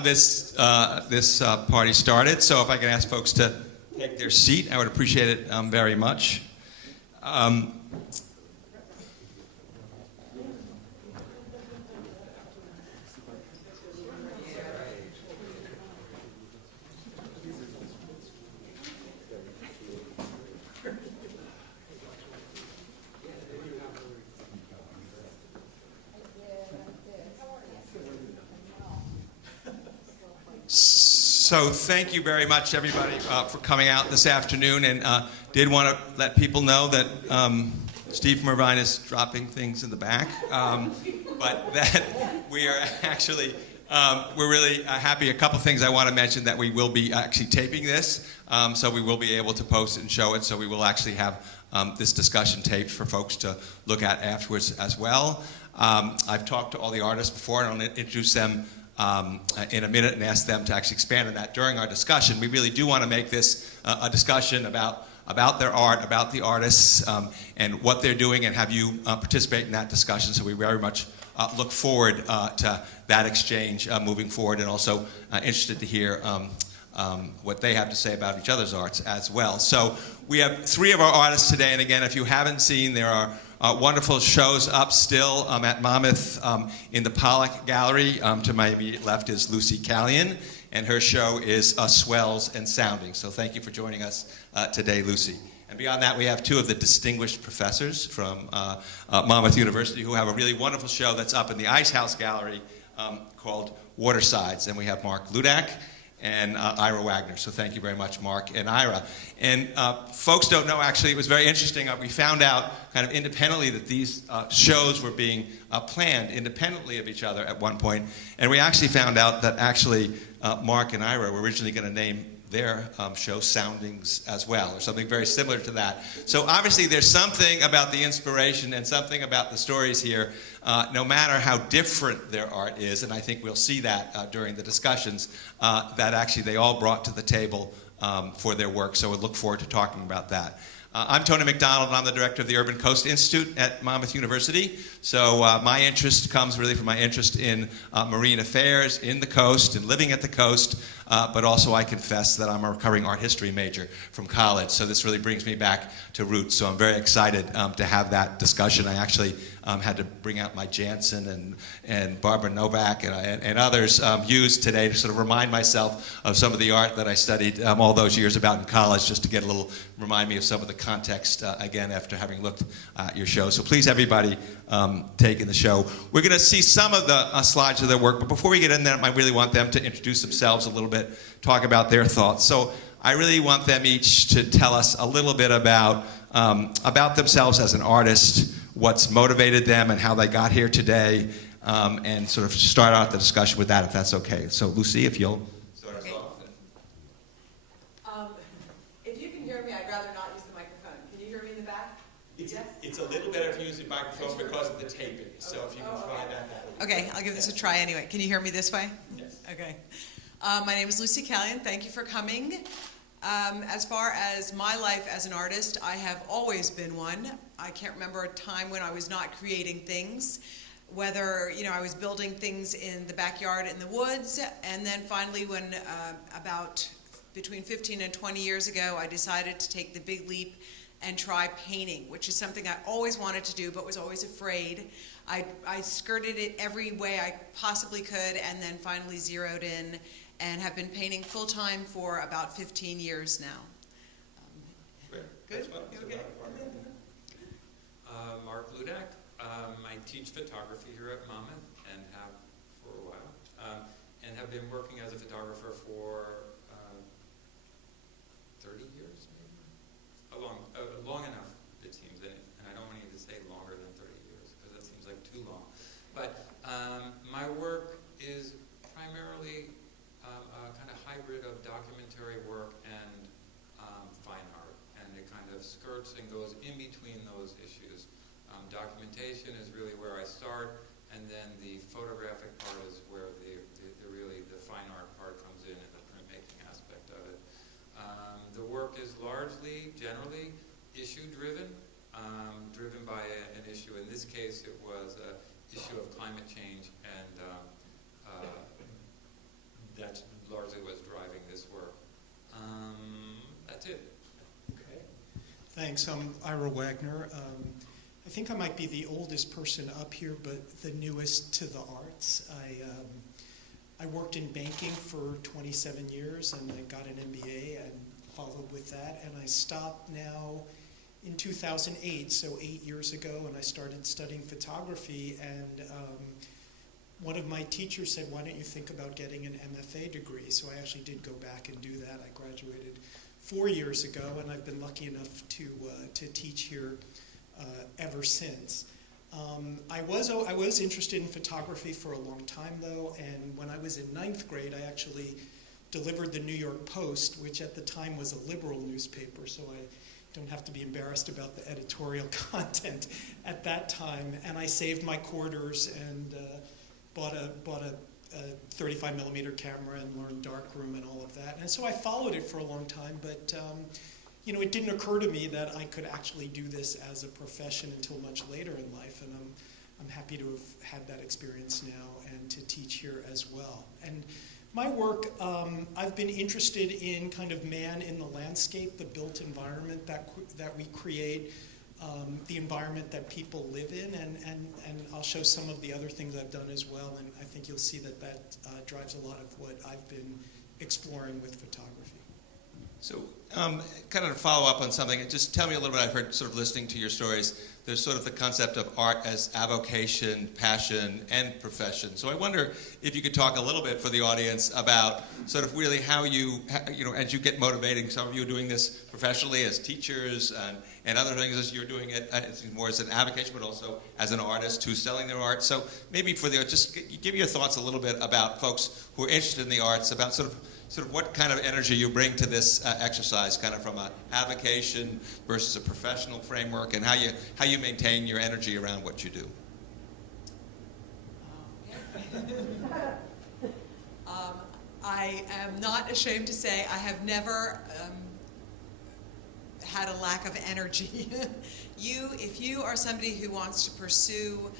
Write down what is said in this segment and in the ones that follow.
This party started, so if I can ask folks to take their seat, I would appreciate it very much. So thank you very much, everybody, for coming out this afternoon, and did want to let people know that Steve Mervine is dropping things in the back, but that we are actually, we're really happy. A couple things I want to mention: that we will be actually taping this, so we will be able to post it and show it, so we will actually have this discussion taped for folks to look at afterwards as well. I've talked to all the artists before, and I'm going to introduce them in a minute and ask them to actually expand on that during our discussion. We really do want to make this a discussion about their art, about the artists, and what they're doing, and have you participate in that discussion. So we very much look forward to that exchange moving forward, and also interested to hear what they have to say about each other's arts as well. So we have three of our artists today, and again, if you haven't seen, there are wonderful shows up still at Monmouth in the Pollock Gallery. To my immediate left is Lucy KALIAN, and her show is Swells and Sounding. So thank you for joining us today, Lucy. And beyond that, we have two of the distinguished professors from Monmouth University who have a really wonderful show that's up in the Ice House Gallery called Watersides. And we have Mark LUDAK and Ira Wagner. So thank you very much, Mark and Ira. And folks don't know, actually, it was very interesting. We found out kind of independently that these shows were being planned independently of each other at one point. And we actually found out that actually Mark and Ira were originally going to name their show Soundings as well, or something very similar to that. So obviously there's something about the inspiration and something about the stories here, no matter how different their art is, and I think we'll see that during the discussions, that actually they all brought to the table for their work. So we look forward to talking about that. I'm Tony MacDonald, and I'm the director of the Urban Coast Institute at Monmouth University. So my interest comes really from my interest in marine affairs, in the coast, and living at the coast, but also I confess that I'm a recovering art history major from college, so this really brings me back to roots. So I'm very excited to have that discussion. I actually had to bring out my Jansen and Barbara Novak and others used today to sort of remind myself of some of the art that I studied all those years about in college, just to get a little, remind me of some of the context again after having looked at your show. So please, everybody, take in the show. We're going to see some of the slides of their work, but before we get in there, I really want them to introduce themselves a little bit, talk about their thoughts. So I really want them each to tell us a little bit about themselves as an artist, what's motivated them and how they got here today, and sort of start out the discussion with that, if that's okay. So Lucy, if you'll start us off. If you can hear me, I'd rather not use the microphone. Can you hear me in the back? Yes? It's a little better if you use the microphone because of the taping, so if you can try that. Okay, I'll give this a try anyway. Can you hear me this way? Yes. Okay. My name is Lucy KALIAN. Thank you for coming. As far as my life as an artist, I have always been one. I can't remember a time when I was not creating things, whether I was building things in the backyard in the woods, and then finally when about between 15 and 20 years ago, I decided to take the big leap and try painting, which is something I always wanted to do but was always afraid. I skirted it every way I possibly could, and then finally zeroed in and have been painting full-time for about 15 years now. Good? Okay. Mark LUDAK. I teach photography here at Monmouth and have for a while, and have been working as a photographer for 30 years, maybe? Long enough, it seems, and I don't want you to say longer than 30 years, because that seems like too long. But my work is primarily a kind of hybrid of documentary work and fine art, and it kind of skirts and goes in between those issues. Documentation is really where I start, and then the photographic part is where the fine art part comes in, and the printmaking aspect of it. The work is largely, generally, issue-driven, driven by an issue. In this case, it was an issue of climate change and Thanks. I'm Ira Wagner. I think I might be the oldest person up here, but the newest to the arts. I worked in banking for 27 years, and I got an MBA and followed with that. And I stopped now in 2008, so 8 years ago, and I started studying photography. And one of my teachers said, "Why don't you think about getting an MFA degree?" So I actually did go back and do that. I graduated 4 years ago, and I've been lucky enough to teach here ever since. I was interested in photography for a long time, though, and when I was in 9th grade, I actually delivered the New York Post, which at the time was a liberal newspaper, so I don't have to be embarrassed about the editorial content at that time. And I saved my quarters and bought a 35 millimeter camera and learned darkroom and all of that. And so I followed it for a long time, but it didn't occur to me that I could actually do this as a profession until much later in life. And I'm happy to have had that experience now and to teach here as well. And my work, I've been interested in kind of man in the landscape, the built environment that we create, the environment that people live in, and I'll show some of the other things I've done as well, and I think you'll see that drives a lot of what I've been exploring with photography. So, kind of to follow up on something, just tell me a little bit, I've heard sort of listening to your stories, there's sort of the concept of art as avocation, passion, and profession. So I wonder if you could talk a little bit for the audience about sort of really how you as you get motivating, some of you are doing this professionally as teachers and other things as you're doing it more as an avocation, but also as an artist who's selling their art. So maybe just give your thoughts a little bit about folks who are interested in the arts, about sort of what kind of energy you bring to this exercise, kind of from an avocation versus a professional framework, and how you maintain your energy around what you do. I am not ashamed to say I have never had a lack of energy. If you are somebody who wants to pursue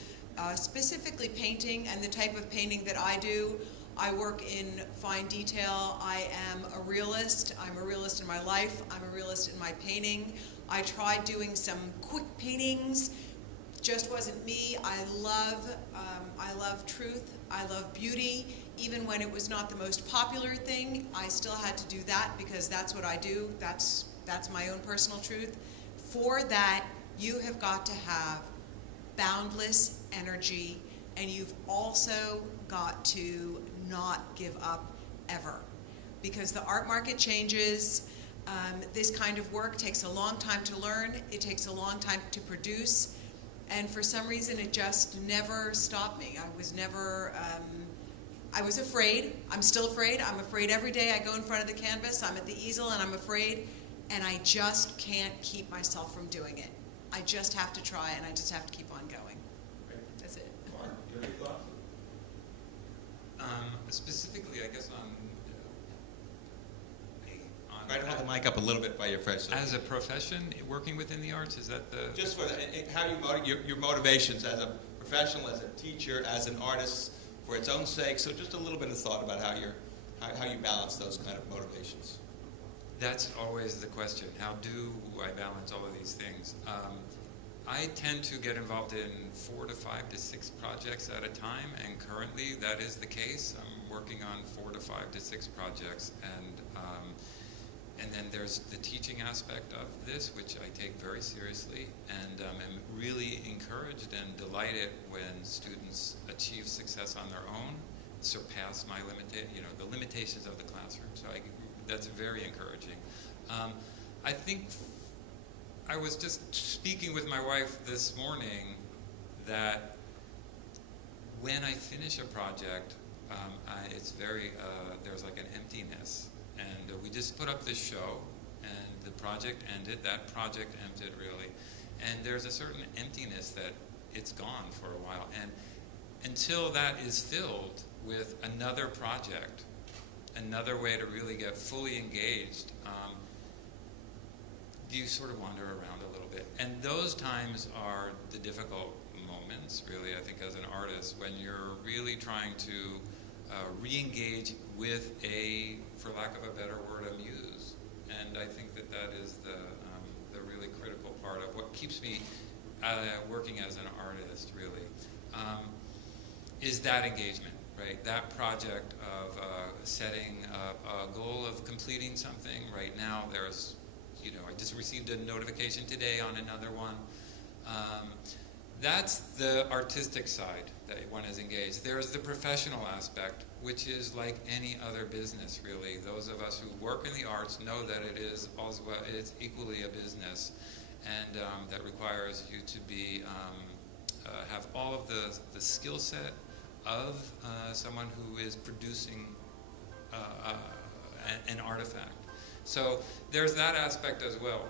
specifically painting and the type of painting that I do, I work in fine detail. I am a realist. I'm a realist in my life. I'm a realist in my painting. I tried doing some quick paintings. Just wasn't me. I love truth. I love beauty. Even when it was not the most popular thing, I still had to do that because that's what I do. That's my own personal truth. For that, you have got to have boundless energy, and you've also got to not give up ever, because the art market changes. This kind of work takes a long time to learn. It takes a long time to produce, and for some reason it just never stopped me. I was afraid. I'm still afraid. I'm afraid every day I go in front of the canvas. I'm at the easel and I'm afraid, and I just can't keep myself from doing it. I just have to try, and I just have to keep on going. That's it. Mark, do you have any thoughts? Specifically, I guess on Right, hold the mic up a little bit by your face. as a profession, working within the arts, is that the... Just for how your motivations as a professional, as a teacher, as an artist, for its own sake. So just a little bit of thought about how you balance those kind of motivations. That's always the question. How do I balance all of these things? I tend to get involved in 4 to 5 to 6 projects at a time, and currently that is the case. I'm working on 4 to 5 to 6 projects, and then there's the teaching aspect of this, which I take very seriously, and am really encouraged and delighted when students achieve success on their own, surpass the limitations of the classroom. So that's very encouraging. I think I was just speaking with my wife this morning that when I finish a project, there's like an emptiness. And we just put up this show, and the project ended. That project ended, really. And there's a certain emptiness that it's gone for a while. And until that is filled with another project, another way to really get fully engaged, you sort of wander around a little bit. And those times are the difficult moments, really, I think, as an artist, when you're really trying to re-engage with for lack of a better word, a muse. And I think that is the really really critical part of what keeps me working as an artist, really, is that engagement, right? That project of setting a goal of completing something. Right now, there's, I just received a notification today on another one. That's the artistic side that one is engaged. There's the professional aspect, which is like any other business, really. Those of us who work in the arts know that it is also it's equally a business, and that requires you to be have all of the skill set of someone who is producing an artifact. So there's that aspect as well,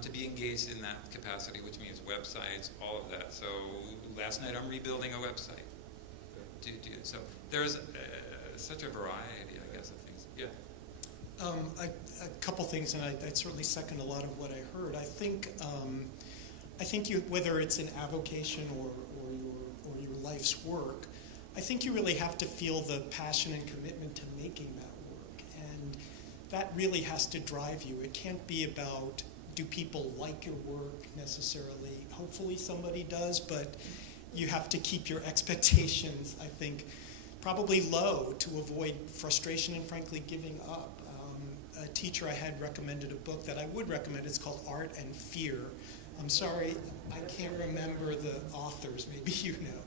to be engaged in that capacity, which means websites, all of that. So last night I'm rebuilding a website. So there's such a variety, I guess, of things. Yeah. A couple things, and I'd certainly second a lot of what I heard. I think you, whether it's an avocation or your life's work, I think you really have to feel the passion and commitment to making that work, and that really has to drive you. It can't be about, do people like your work necessarily? Hopefully somebody does, but you have to keep your expectations, I think, probably low to avoid frustration and frankly giving up. A teacher I had recommended a book that I would recommend. It's called Art and Fear. I'm sorry, I can't remember the authors, maybe you know.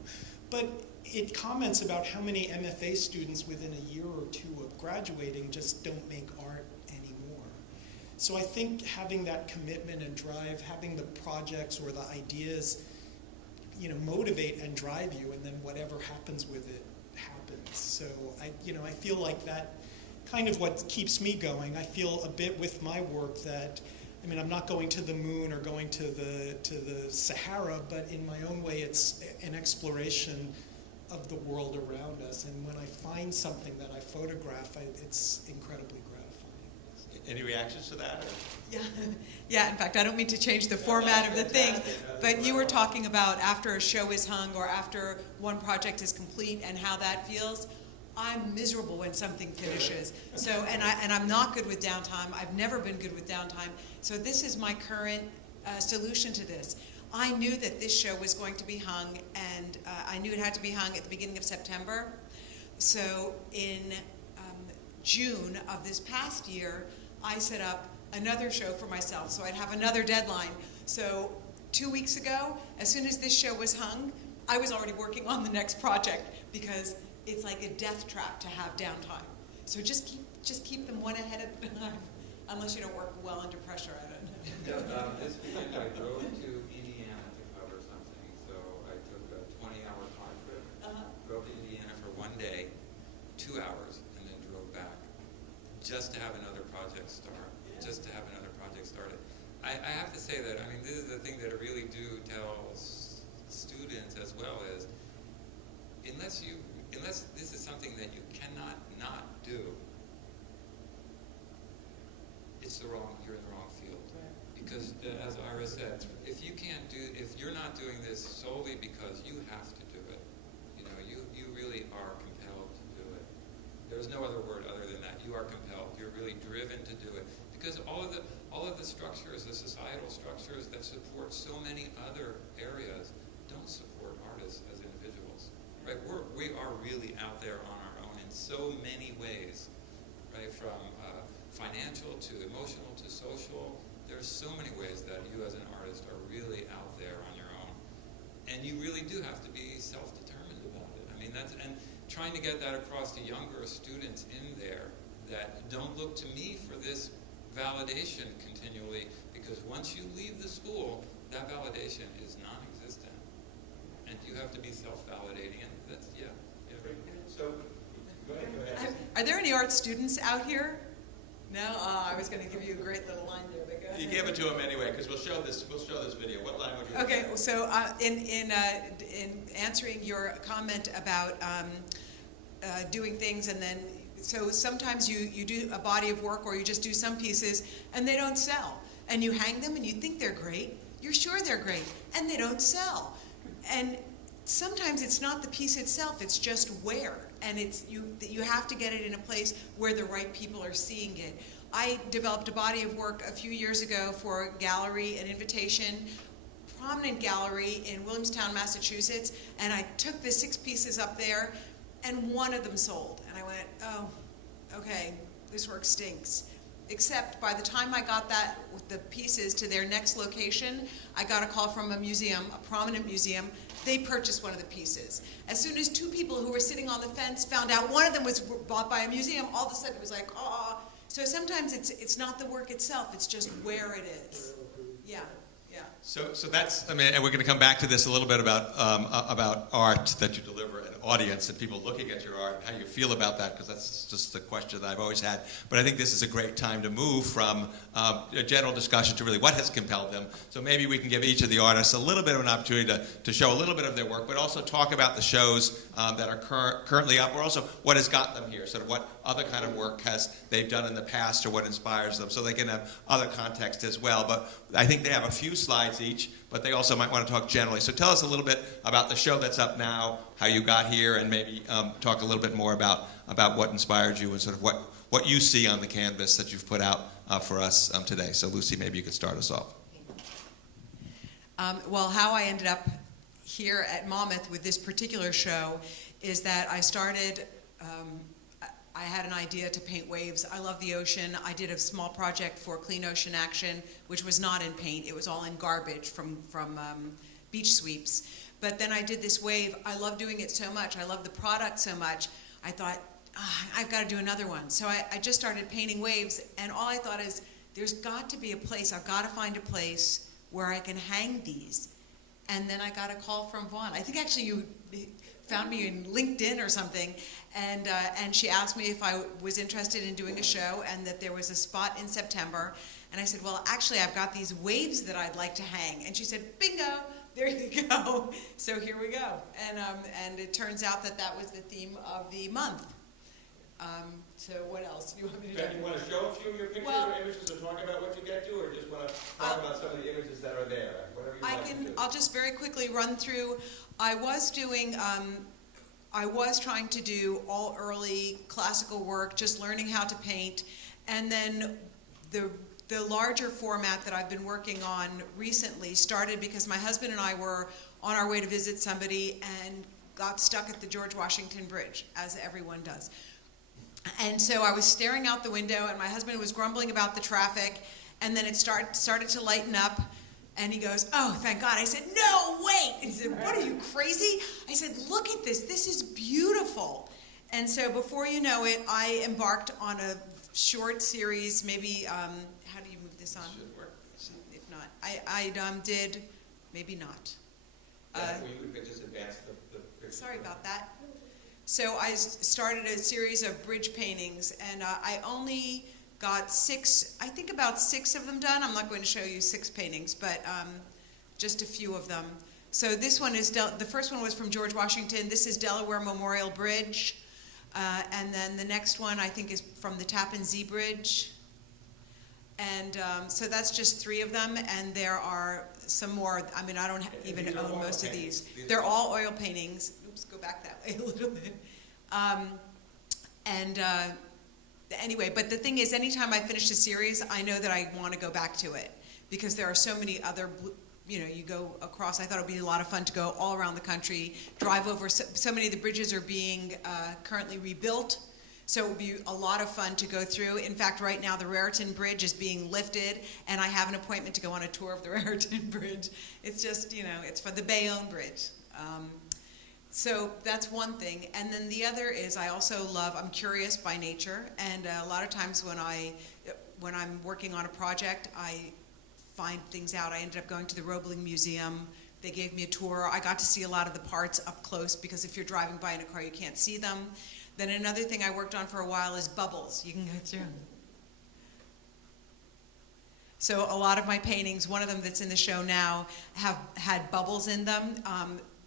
But it comments about how many MFA students within a year or two of graduating just don't make art anymore. So I think having that commitment and drive, having the projects or the ideas, motivate and drive you, and then whatever happens with it happens. So I feel like that kind of what keeps me going. I feel a bit with my work that, I'm not going to the moon or going to the Sahara, but in my own way, it's an exploration of the world around us. And when I find something that I photograph, it's incredibly gratifying. Any reactions to that? Yeah. In fact, I don't mean to change the format of the thing, but you were talking about after a show is hung or after one project is complete and how that feels. I'm miserable when something finishes. So, and I'm not good with downtime. I've never been good with downtime. So this is my current solution to this. I knew that this show was going to be hung, and I knew it had to be hung at the beginning of September. So in June of this past year, I set up another show for myself, so I'd have another deadline. So 2 weeks ago, as soon as this show was hung, I was already working on the next project, because it's like a death trap to have downtime. So just keep them one ahead of time, unless you don't work well under pressure. I don't know. This weekend I drove to Indiana to cover something, so I took a 20-hour car trip, drove to Indiana for 1 day, 2 hours, and then drove back, just to have another project start, just to have another project started. I have to say that, this is the thing that I really do tell students as well, is unless this is something that you cannot not do, you're in the wrong field. Right. Because as Ira said, if you're not doing this solely because you have to do it, you really are compelled to do it. There's no other word other than that. You are compelled. You're really driven to do it. Because all of the structures, the societal structures that support so many other areas don't support artists as individuals. Right? We are really out there on our own in so many ways, right? From financial to emotional to social. There's so many ways that you as an artist are really out there on your own. And you really do have to be self-determined about it. And trying to get that across to younger students in there, that don't look to me for this validation continually, because once you leave the school, that validation is non-existent. And you have to be self-validating, and that's, yeah. So, go ahead. Are there any art students out here? No? I was going to give you a great little line there, but go ahead. You give it to him anyway, because we'll show this video. What line would you? Okay, so in answering your comment about doing things, and then so sometimes you do a body of work, or you just do some pieces and they don't sell, and you hang them and you think they're great, you're sure they're great, and they don't sell. And sometimes it's not the piece itself, it's just where, and you have to get it in a place where the right people are seeing it. I developed a body of work a few years ago for a gallery, an invitation, prominent gallery in Williamstown, Massachusetts, and I took the 6 pieces up there, and one of them sold. And I went, oh, okay, this work stinks. Except by the time I got that with the pieces to their next location, I got a call from a museum, a prominent museum. They purchased one of the pieces. As soon as 2 people who were sitting on the fence found out one of them was bought by a museum, all of a sudden it was like, oh. So sometimes it's not the work itself, it's just where it is. Yeah, yeah. So that's, I mean, and we're going to come back to this a little bit about art that you deliver, an audience, and people looking at your art, how you feel about that, because that's just the question that I've always had. But I think this is a great time to move from a general discussion to really what has compelled them. So maybe we can give each of the artists a little bit of an opportunity to show a little bit of their work, but also talk about the shows that are currently up, or also what has got them here, sort of what other kind of work they've done in the past, or what inspires them, so they can have other context as well. But I think they have a few slides each, but they also might want to talk generally. So tell us a little bit about the show that's up now, how you got here, and maybe talk a little bit more about what inspired you and sort of what you see on the canvas that you've put out for us today. So Lucy, maybe you could start us off. Well, how I ended up here at Monmouth with this particular show is that I started, I had an idea to paint waves. I love the ocean. I did a small project for Clean Ocean Action, which was not in paint. It was all in garbage from beach sweeps. But then I did this wave. I love doing it so much. I love the product so much. I thought, I've got to do another one. So I just started painting waves, and all I thought is, there's got to be a place, I've got to find a place where I can hang these. And then I got a call from Vaughn. I think actually you found me in LinkedIn or something, and she asked me if I was interested in doing a show, and that there was a spot in September. And I said, well, actually, I've got these waves that I'd like to hang. And she said, bingo, there you go. So here we go. And it turns out that was the theme of the month. So what else do you want me to do? You want to show a few of your pictures or images, or talk about what you get to, or just want to talk about some of the images that are there? Whatever you want to do. I'll just very quickly run through. I was trying to do all early classical work, just learning how to paint, and then the larger format that I've been working on recently started because my husband and I were on our way to visit somebody and got stuck at the George Washington Bridge, as everyone does. And so I was staring out the window, and my husband was grumbling about the traffic, and then it started to lighten up, and he goes, oh, thank God. I said, no, wait. And he said, what, are you crazy? I said, look at this. This is beautiful. And so before you know it, I embarked on a short series, maybe, how do you move this on? Should work. If not. I did, maybe not. We could just advance the picture. Sorry about that. So I started a series of bridge paintings, and I only got about six of them done. I'm not going to show you 6 paintings, but just a few of them. So this one is, the first one was from George Washington. This is Delaware Memorial Bridge. And then the next one, I think, is from the Tappan Zee Bridge. And so that's just 3 of them, and there are some more. I mean, I don't even own most of these. They're all oil paintings. Oops, go back that way a little bit. Anyway, but the thing is, anytime I finish a series, I know that I want to go back to it, because there are so many other, you go across. I thought it would be a lot of fun to go all around the country, drive over. So many of the bridges are being currently rebuilt. So it would be a lot of fun to go through. In fact, right now the Raritan Bridge is being lifted, and I have an appointment to go on a tour of the Raritan Bridge. It's just, it's for the Bayonne Bridge. So that's one thing. And then the other is I'm curious by nature, and a lot of times when I'm working on a project, I find things out. I ended up going to the Roebling Museum. They gave me a tour. I got to see a lot of the parts up close, because if you're driving by in a car, you can't see them. Then another thing I worked on for a while is bubbles. You can go through. So a lot of my paintings, one of them that's in the show now, have had bubbles in them.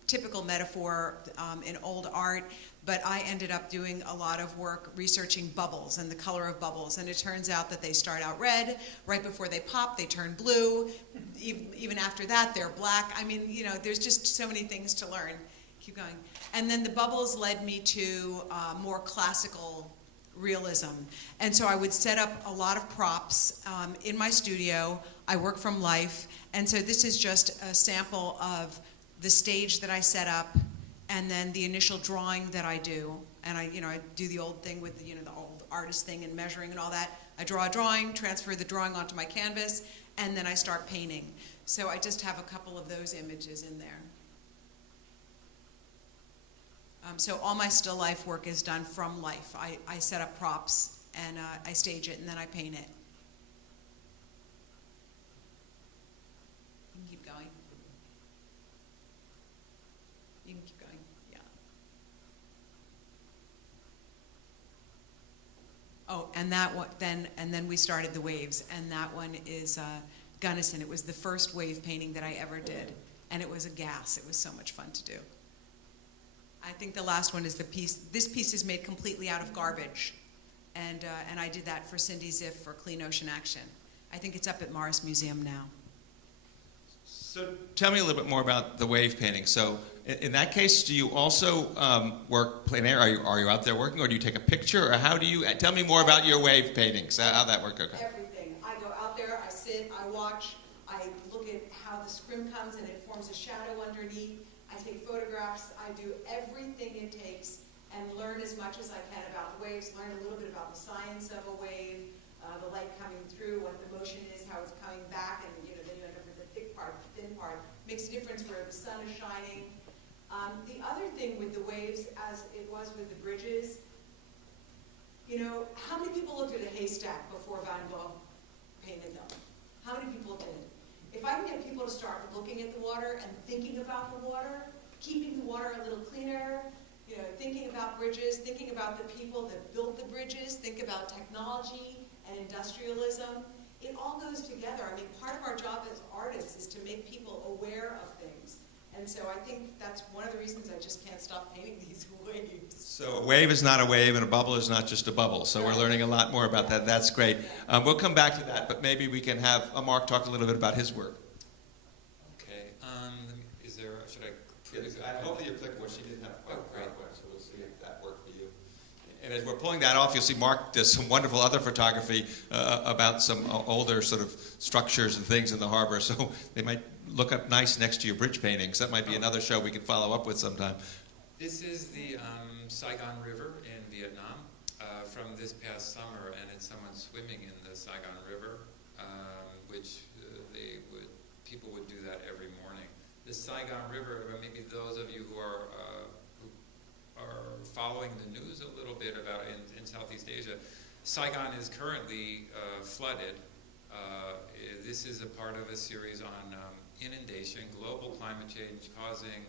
Typical metaphor in old art, but I ended up doing a lot of work researching bubbles and the color of bubbles, and it turns out that they start out red, right before they pop, they turn blue, even after that, they're black. I mean, there's just so many things to learn. Keep going. And then the bubbles led me to more classical realism. And so I would set up a lot of props in my studio. I work from life, and so this is just a sample of the stage that I set up, and then the initial drawing that I do. And I do the old thing with the old artist thing and measuring and all that. I draw a drawing, transfer the drawing onto my canvas, and then I start painting. So I just have a couple of those images in there. So all my still life work is done from life. I set up props, and I stage it, and then I paint it. You can keep going. You can keep going, yeah. Oh, and then we started the waves, and that one is Gunnison. It was the first wave painting that I ever did, and it was a gas. It was so much fun to do. I think the last one is the piece. This piece is made completely out of garbage, and I did that for Cindy Ziff for Clean Ocean Action. I think it's up at Morris Museum now. So tell me a little bit more about the wave painting. So in that case, do you also work plein air? Are you out there working, or do you take a picture, or how do you? Tell me more about your wave paintings. How that work? Okay. Everything. I go out there. I sit. I watch. I look at how the scrim comes, and it forms a shadow underneath. I take photographs, I do everything it takes, and learn as much as I can about the waves, learn a little bit about the science of a wave, the light coming through, what the motion is, how it's coming back, and then you end up with the thick part, the thin part. Makes a difference where the sun is shining. The other thing with the waves, as it was with the bridges, how many people looked at a haystack before Van Gogh painted them? How many people did? If I can get people to start looking at the water and thinking about the water, keeping the water a little cleaner, thinking about bridges, thinking about the people that built the bridges, think about technology and industrialism, it all goes together. I mean, part of our job as artists is to make people aware of things. And so I think that's one of the reasons I just can't stop painting these waves. So a wave is not a wave, and a bubble is not just a bubble. So we're learning a lot more about that. That's great. We'll come back to that, but maybe we can have Mark talk a little bit about his work. Okay. Should I? Hopefully you're clicking what she didn't have. Oh, great. So we'll see if that worked for you. And as we're pulling that off, you'll see Mark does some wonderful other photography about some older sort of structures and things in the harbor. So they might look up nice next to your bridge paintings. That might be another show we could follow up with sometime. This is the Saigon River in Vietnam from this past summer, and it's someone swimming in the Saigon River, which people would do that every morning. The Saigon River, maybe those of you who are following the news a little bit about in Southeast Asia, Saigon is currently flooded. This is a part of a series on inundation, global climate change causing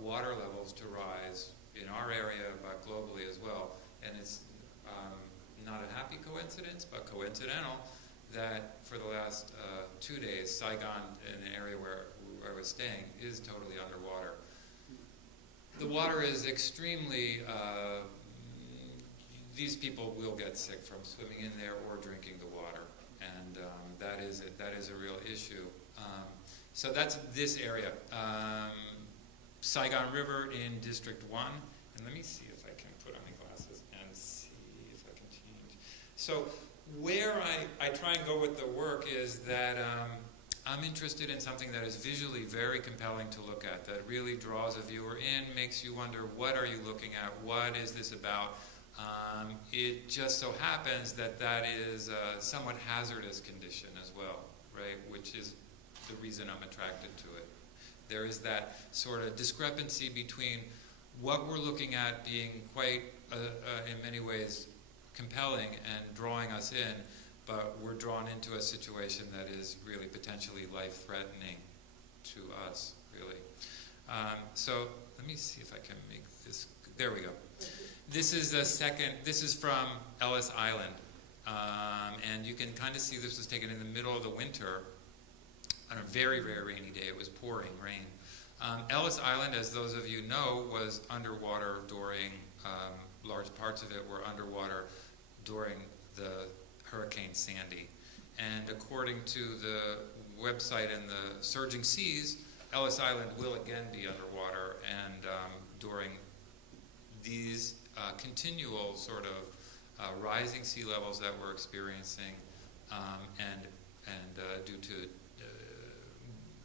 water levels to rise in our area, but globally as well. And it's not a happy coincidence, but coincidental, that for the last 2 days, Saigon, in the area where I was staying, is totally underwater. The water is extremely, these people will get sick from swimming in there or drinking the water, and that is a real issue. So that's this area. Saigon River in District 1, and let me see if I can put on my glasses and see if I can change. So where I try and go with the work is that I'm interested in something that is visually very compelling to look at, that really draws a viewer in, makes you wonder, what are you looking at? What is this about? It just so happens that is a somewhat hazardous condition as well, right? Which is the reason I'm attracted to it. There is that sort of discrepancy between what we're looking at being quite, in many ways, compelling and drawing us in, but we're drawn into a situation that is really potentially life-threatening to us, really. So let me see if I can make this, there we go. This is from Ellis Island, and you can kind of see this was taken in the middle of the winter on a very, very rainy day. It was pouring rain. Ellis Island, as those of you know, was underwater during, large parts of it were underwater during the Hurricane Sandy. And according to the website and the surging seas, Ellis Island will again be underwater, and during these continual sort of rising sea levels that we're experiencing, and due to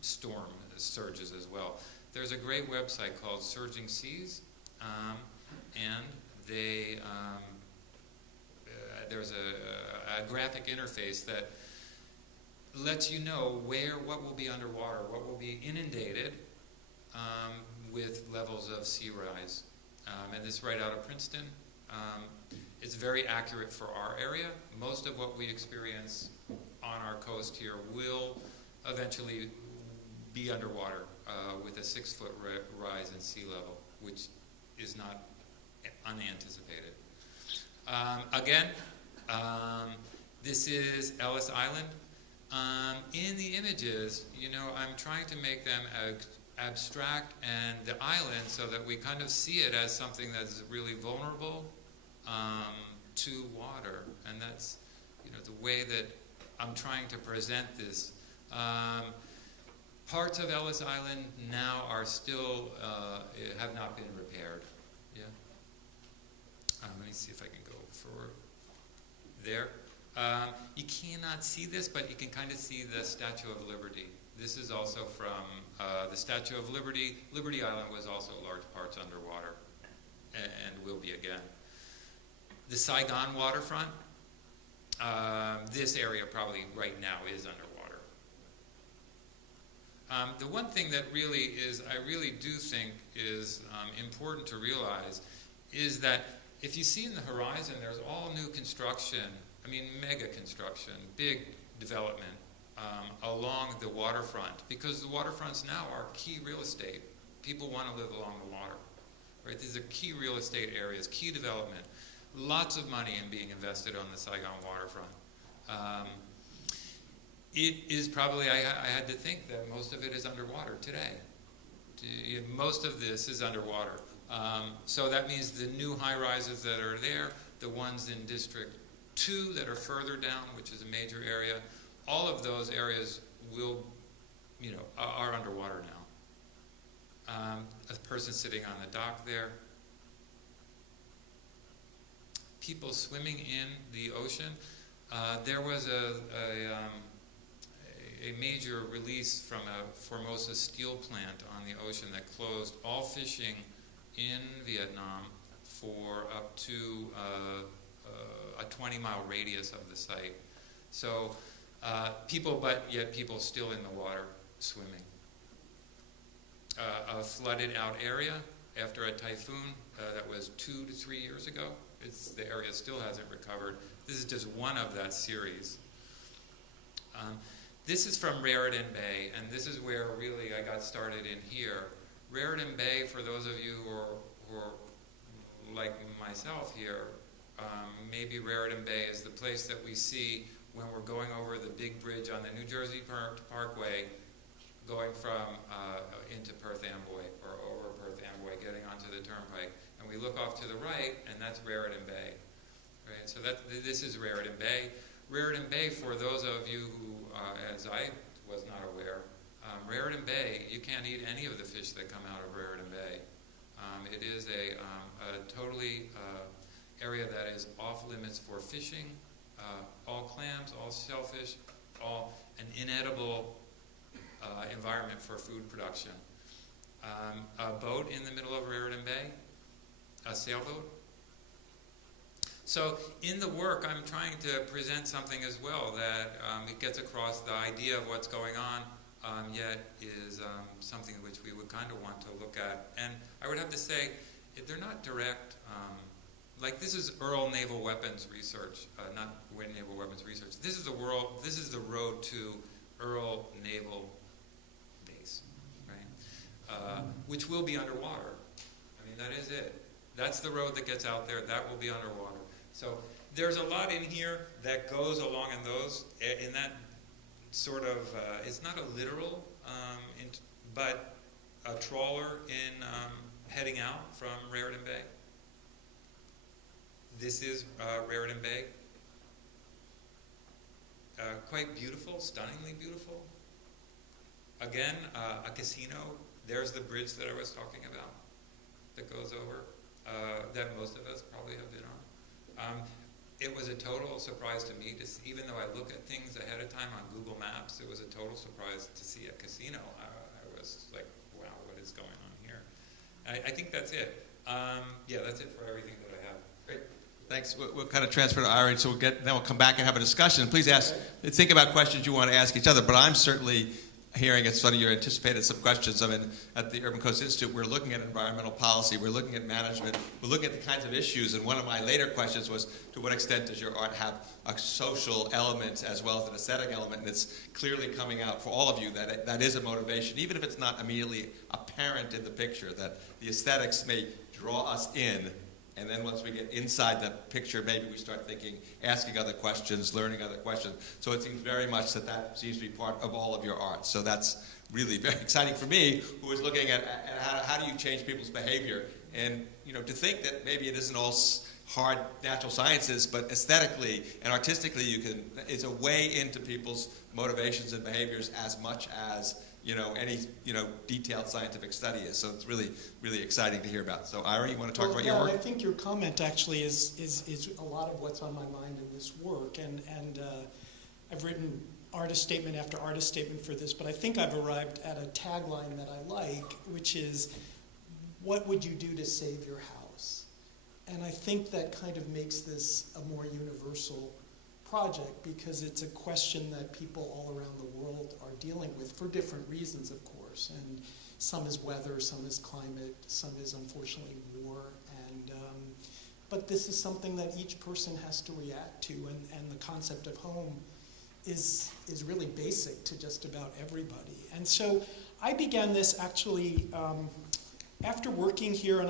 storm surges as well. There's a great website called Surging Seas, and they there's a graphic interface that lets you know what will be underwater, what will be inundated with levels of sea rise. And this is right out of Princeton. It's very accurate for our area. Most of what we experience on our coast here will eventually be underwater with a 6-foot rise in sea level, which is not unanticipated. Again, this is Ellis Island. In the images, I'm trying to make them abstract and the island so that we kind of see it as something that's really vulnerable to water, and that's the way that I'm trying to present this. Parts of Ellis Island now are still have not been repaired. Yeah. Let me see if I can go for there. You cannot see this, but you can kind of see the Statue of Liberty. This is also from the Statue of Liberty. Liberty Island was also large parts underwater, and will be again. The Saigon waterfront, this area probably right now is underwater. The one thing that I really do think is important to realize is that if you see in the horizon, there's all new construction, mega construction, big development along the waterfront, because the waterfronts now are key real estate. People want to live along the water, right? These are key real estate areas, key development. Lots of money in being invested on the Saigon waterfront. It is probably, I had to think that most of it is underwater today. Most of this is underwater. So that means the new high-rises that are there, the ones in District 2 that are further down, which is a major area, all of those areas are underwater now. A person sitting on the dock there. People swimming in the ocean. There was a major release from a Formosa steel plant on the ocean that closed all fishing in Vietnam for up to a 20-mile radius of the site. So yet people still in the water swimming. A flooded out area after a typhoon that was 2 to 3 years ago. The area still hasn't recovered. This is just one of that series. This is from Raritan Bay, and this is where really I got started in here. Raritan Bay, for those of you who are like myself here, maybe Raritan Bay is the place that we see when we're going over the big bridge on the New Jersey Parkway, going from into Perth Amboy, or over Perth Amboy, getting onto the turnpike. And we look off to the right, and that's Raritan Bay. Right? So this is Raritan Bay. Raritan Bay, for those of you who, as I was not aware, Raritan Bay, you can't eat any of the fish that come out of Raritan Bay. It is a totally area that is off limits for fishing, all clams, all shellfish, all an inedible environment for food production. A boat in the middle of Raritan Bay, a sailboat. So in the work, I'm trying to present something as well that it gets across the idea of what's going on, yet is something which we would kind of want to look at. And I would have to say, they're not direct, like this is Earl Naval Weapons Research, not Naval Weapons Research. This is the road to Earl Naval Base, right? Which will be underwater. That is it. That's the road that gets out there. That will be underwater. So there's a lot in here that goes along in that sort of, it's not a literal, but a trawler in heading out from Raritan Bay. This is Raritan Bay. Quite beautiful, stunningly beautiful. Again, a casino. There's the bridge that I was talking about that goes over, that most of us probably have been on. it was a total surprise to me, even though I look at things ahead of time on Google Maps, it was a total surprise to see a casino. I was like, wow, what is going on here? I think that's it. Yeah, that's it for everything that I have. Great. Thanks. We'll kind of transfer to Irene, so then we'll come back and have a discussion. Please think about questions you want to ask each other, but I'm certainly hearing it's funny you anticipated some questions. I mean, at the Urban Coast Institute, we're looking at environmental policy, we're looking at management, we're looking at the kinds of issues, and one of my later questions was, to what extent does your art have a social element as well as an aesthetic element? And it's clearly coming out for all of you that that is a motivation, even if it's not immediately apparent in the picture, that the aesthetics may draw us in. And then once we get inside the picture, maybe we start thinking, asking other questions, learning other questions. So it seems very much that seems to be part of all of your art. So that's really very exciting for me, who is looking at how do you change people's behavior. And to think that maybe it isn't all hard natural sciences, but aesthetically and artistically it's a way into people's motivations and behaviors as much as any detailed scientific study is. So it's really, really exciting to hear about. So Ira, you want to talk about your work? I think your comment actually is a lot of what's on my mind in this work, and I've written artist statement after artist statement for this, but I think I've arrived at a tagline that I like, which is, what would you do to save your house? And I think that kind of makes this a more universal project, because it's a question that people all around the world are dealing with for different reasons, of course. And some is weather, some is climate, some is unfortunately war. But this is something that each person has to react to, and the concept of home is really basic to just about everybody. And so I began this actually after working here, and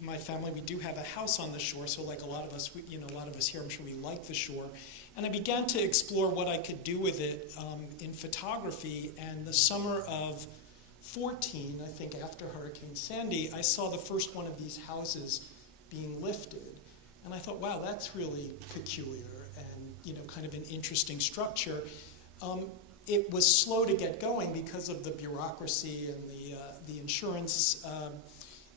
my family, we do have a house on the shore, so like a lot of us here, I'm sure we like the shore. And I began to explore what I could do with it in photography, and the summer of 14, I think after Hurricane Sandy, I saw the first one of these houses being lifted. And I thought, wow, that's really peculiar and kind of an interesting structure. It was slow to get going because of the bureaucracy and the insurance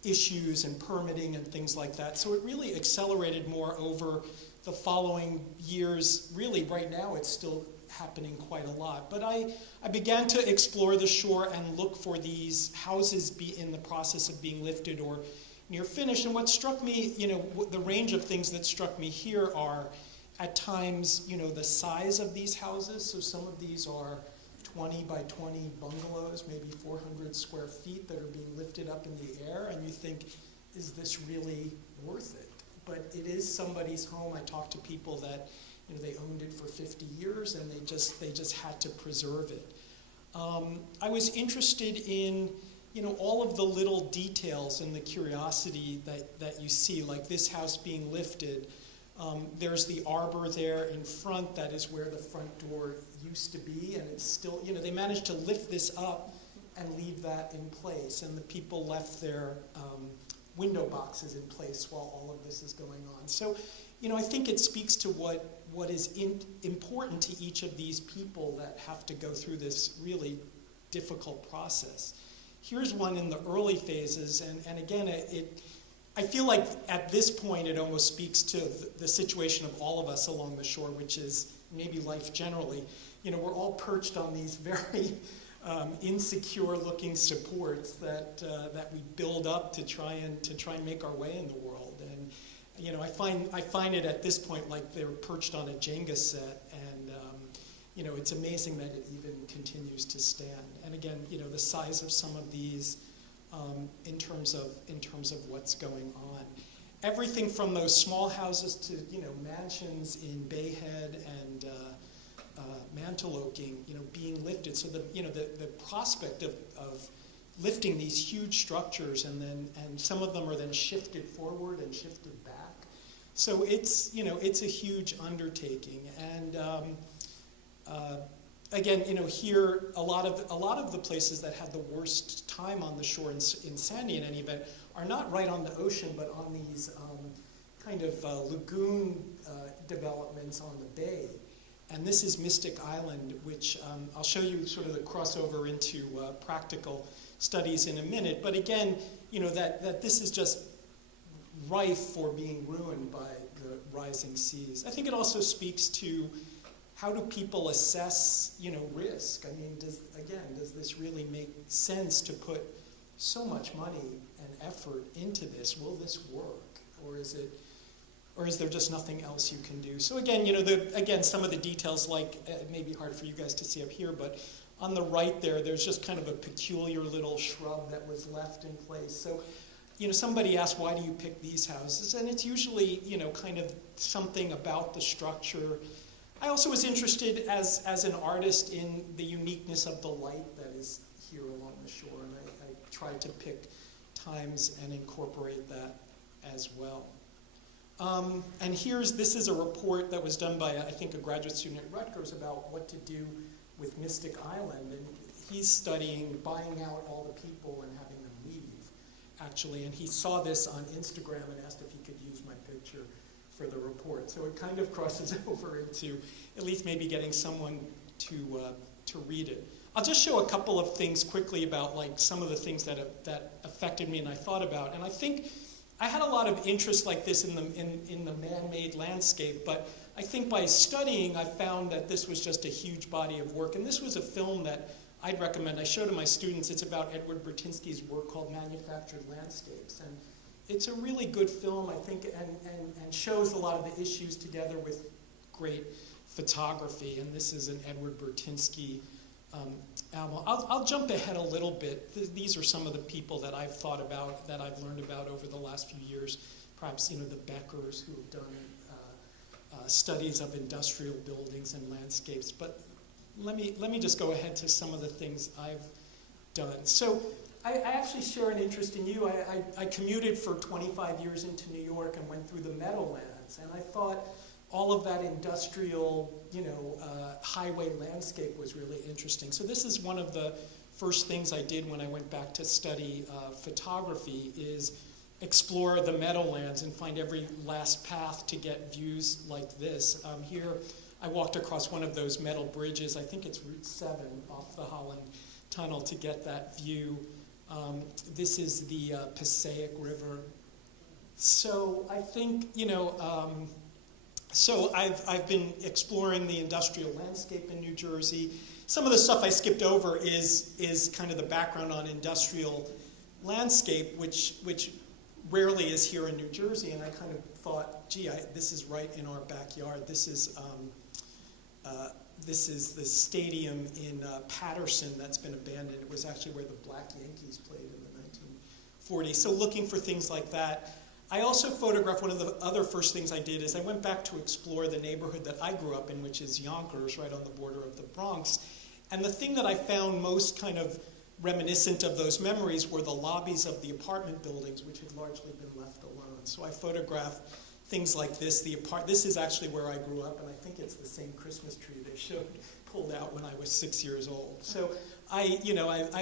issues and permitting and things like that. So it really accelerated more over the following years. Really, right now, it's still happening quite a lot. But I began to explore the shore and look for these houses in the process of being lifted or near finished. And what struck me, the range of things that struck me here are, at times, the size of these houses. So some of these are 20 by 20 bungalows, maybe 400 square feet, that are being lifted up in the air, and you think, is this really worth it? But it is somebody's home. I talked to people that they owned it for 50 years, and they just had to preserve it. I was interested in all of the little details and the curiosity that you see, like this house being lifted. There's the arbor there in front. That is where the front door used to be, and it's still, they managed to lift this up and leave that in place, and the people left their window boxes in place while all of this is going on. So, I think it speaks to what is important to each of these people that have to go through this really difficult process. Here's one in the early phases, and again, I feel like at this point it almost speaks to the situation of all of us along the shore, which is maybe life generally. We're all perched on these very insecure-looking supports that we build up to try and make our way in the world. And I find it at this point like they're perched on a Jenga set, and it's amazing that it even continues to stand. And again, the size of some of these. In terms of what's going on, everything from those small houses to mansions in Bay Head and Mantoloking, being lifted. So the prospect of lifting these huge structures and some of them are then shifted forward and shifted back. So it's a huge undertaking. And again, here a lot of the places that had the worst time on the shore in Sandy, in any event, are not right on the ocean, but on these kind of lagoon developments on the bay. And this is Mystic Island, which I'll show you sort of the crossover into practical studies in a minute. But again, that this is just rife for being ruined the rising seas. I think it also speaks to how do people assess, risk? I mean, does this really make sense to put so much money and effort into this? Will this work, or is there just nothing else you can do? So again, some of the details, like it may be hard for you guys to see up here, but on the right there's just kind of a peculiar little shrub that was left in place. So, somebody asked, why do you pick these houses? And it's usually, kind of something about the structure. I also was interested as an artist in the uniqueness of the light that is here along the shore, and I tried to pick times and incorporate that as well. And this is a report that was done by, I think, a graduate student at Rutgers about what to do with Mystic Island, and he's studying buying out all the people and having them leave, actually, and he saw this on Instagram and asked if he could use my picture for the report. So it kind of crosses over into at least maybe getting someone to read it. I'll just show a couple of things quickly about like some of the things that affected me and I thought about. And I think I had a lot of interest like this in the man-made landscape, but I think by studying I found that this was just a huge body of work. And this was a film that I'd recommend. I show to my students. It's about Edward Burtynsky's work called Manufactured Landscapes. And it's a really good film, I think, and shows a lot of the issues together with great photography. And this is an Edward Burtynsky album. I'll jump ahead a little bit. These are some of the people that I've thought about, that I've learned about over the last few years. Perhaps, the Beckers who have done studies of industrial buildings and landscapes. But let me just go ahead to some of the things I've done. So I actually share an interest in you. I commuted for 25 years into New York and went through the Meadowlands, and I thought all of that industrial, highway landscape was really interesting. So this is one of the first things I did when I went back to study photography, is explore the Meadowlands and find every last path to get views like this. Here, I walked across one of those metal bridges. I think it's Route 7 off the Holland Tunnel to get that view. This is the Passaic River. So I think, so I've been exploring the industrial landscape in New Jersey. Some of the stuff I skipped over is kind of the background on industrial landscape, which rarely is here in New Jersey, and I kind of thought, gee, this is right in our backyard. This is the stadium in Paterson that's been abandoned. It was actually where the Black Yankees played in the 1940s. So looking for things like that. I also photographed, one of the other first things I did is I went back to explore the neighborhood that I grew up in, which is Yonkers, right on the border of the Bronx. And the thing that I found most kind of reminiscent of those memories were the lobbies of the apartment buildings, which had largely been left alone. So I photographed things like this. This is actually where I grew up, and I think it's the same Christmas tree they showed pulled out when I was 6 years old. So I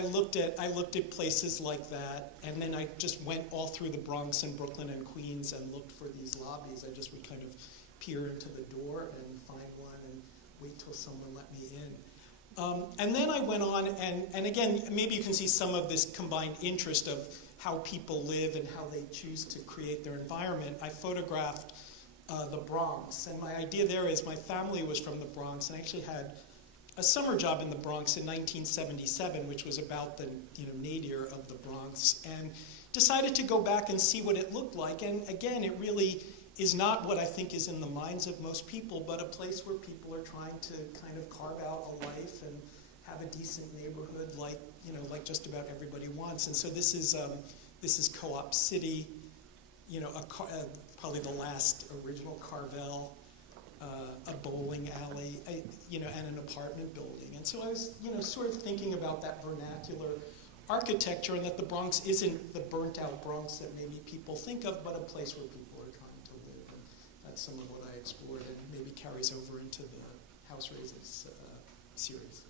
looked at places like that, and then I just went all through the Bronx and Brooklyn and Queens and looked for these lobbies. I just would kind of peer into the door and find one and wait till someone let me in. And then I went on, and again, maybe you can see some of this combined interest of how people live and how they choose to create their environment. I photographed the Bronx, and my idea there is my family was from the Bronx, and I actually had a summer job in the Bronx in 1977, which was about the nadir of the Bronx, and decided to go back and see what it looked like. And again, it really is not what I think is in the minds of most people, but a place where people are trying to kind of carve out a life and have a decent neighborhood like just about everybody wants. And so this is Co-op City, probably the last original Carvel, a bowling alley, and an apartment building. And so I was, sort of thinking about that vernacular architecture, and that the Bronx isn't the burnt-out Bronx that maybe people think of, but a place where people are trying to live. And that's some of what I explored, and maybe carries over into the House Raises series.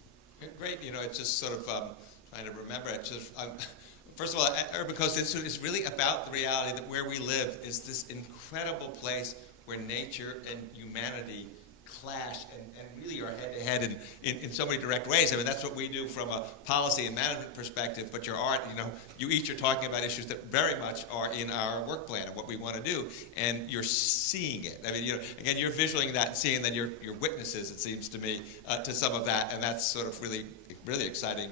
Great. It's just sort of trying to remember it. First of all, because it's really about the reality that where we live is this incredible place where nature and humanity clash and really are head-to-head in so many direct ways. I mean, that's what we do from a policy and management perspective, but your art, you each are talking about issues that very much are in our work plan of what we want to do, and you're seeing it. I mean, again, you're visualizing that and seeing that you're witnesses, it seems to me, to some of that, and that's sort of really, really exciting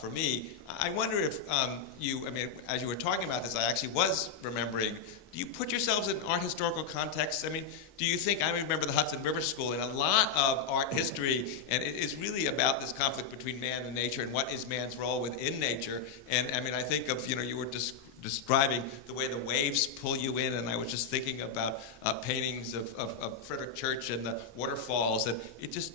for me. I wonder if as you were talking about this, I actually was remembering, do you put yourselves in art historical context? I mean, do you think, I remember the Hudson River School, and a lot of art history, and it is really about this conflict between man and nature, and what is man's role within nature. And I mean, I think of, you were describing the way the waves pull you in, and I was just thinking about paintings of Frederick Church and the waterfalls, and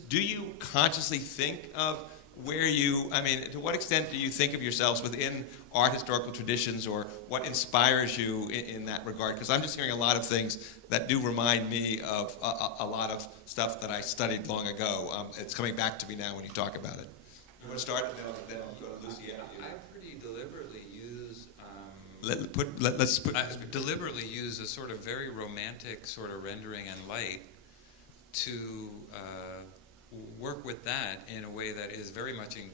do you consciously think of where to what extent do you think of yourselves within art historical traditions, or what inspires you in that regard? Because I'm just hearing a lot of things that do remind me of a lot of stuff that I studied long ago. It's coming back to me now when you talk about it. You want to start, and then I'll go to Lucy after you. I pretty deliberately use Deliberately use a sort of very romantic sort of rendering and light to work with that in a way that is very much in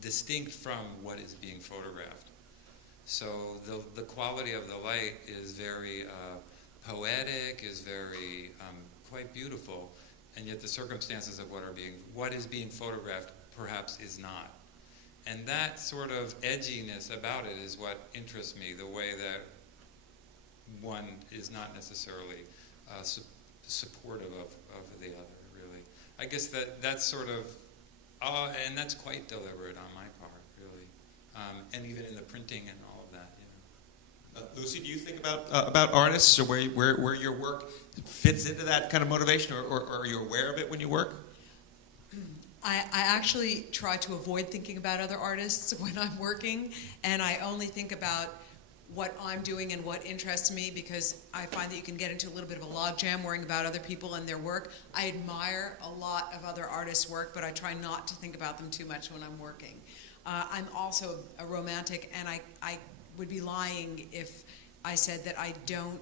distinct from what is being photographed. So the quality of the light is very poetic, is very quite beautiful, and yet the circumstances of what is being photographed perhaps is not. And that sort of edginess about it is what interests me, the way that one is not necessarily supportive of the other. I guess that's sort of, and that's quite deliberate on my part, really, and even in the printing and all of that. Lucy, do you think about artists, or where your work fits into that kind of motivation, or are you aware of it when you work? I actually try to avoid thinking about other artists when I'm working, and I only think about what I'm doing and what interests me, because I find that you can get into a little bit of a logjam worrying about other people and their work. I admire a lot of other artists' work, but I try not to think about them too much when I'm working. I'm also a romantic, and I would be lying if I said that I don't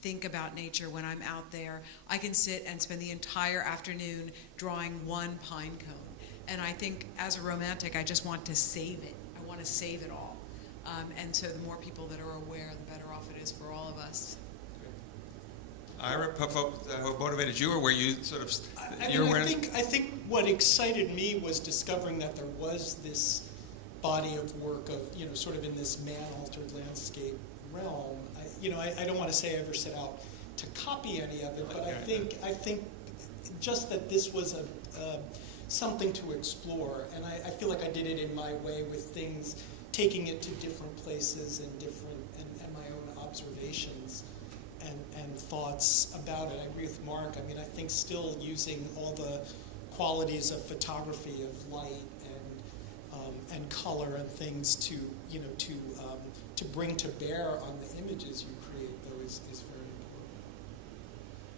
think about nature when I'm out there. I can sit and spend the entire afternoon drawing one pine cone, and I think as a romantic, I just want to save it. I want to save it all. And so the more people that are aware, the better off it is for all of us. Ira, what motivated you, or were you sort of... I think what excited me was discovering that there was this body of work of, sort of in this man-altered landscape realm. I don't want to say I ever set out to copy any of it, but I think just that this was something to explore, and I feel like I did it in my way with things, taking it to different places and my own observations and thoughts about it. I agree with Mark. I mean, I think still using all the qualities of photography, of light and color and things to bring to bear on the images you create, though, is